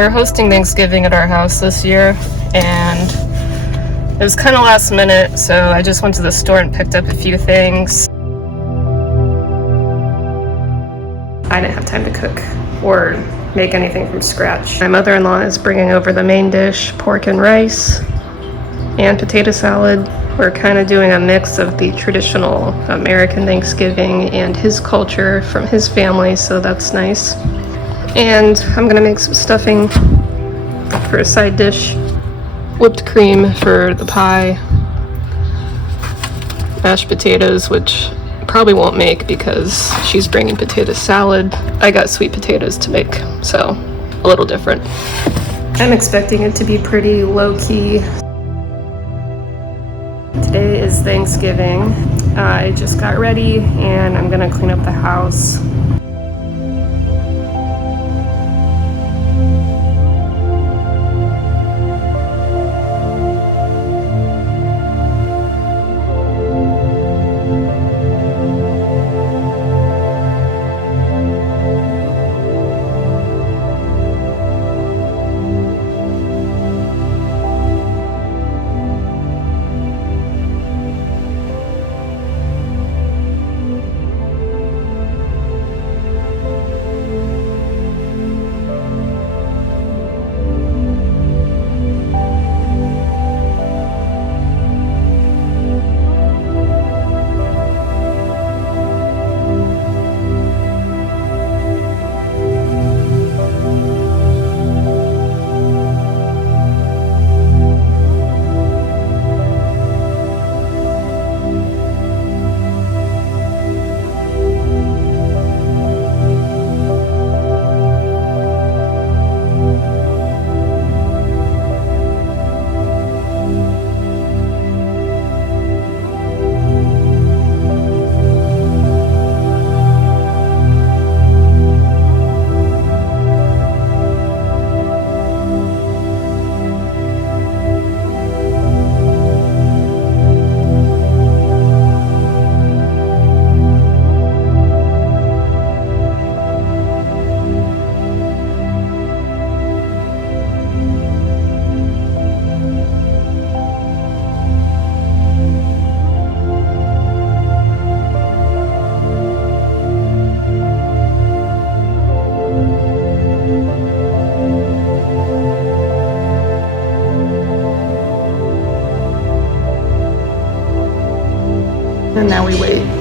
We're hosting Thanksgiving at our house this year, and it was kind of last minute, so I just went to the store and picked up a few things. I didn't have time to cook or make anything from scratch. My mother-in-law is bringing over the main dish, pork and rice and potato salad. We're kind of doing a mix of the traditional American Thanksgiving and his culture from his family, so that's nice. And I'm gonna make some stuffing for a side dish, whipped cream for the pie, mashed potatoes, which probably won't make because she's bringing potato salad. I got sweet potatoes to make, so a little different. I'm expecting it to be pretty low-key. Today is Thanksgiving. I just got ready and I'm gonna clean up the house. And now we wait.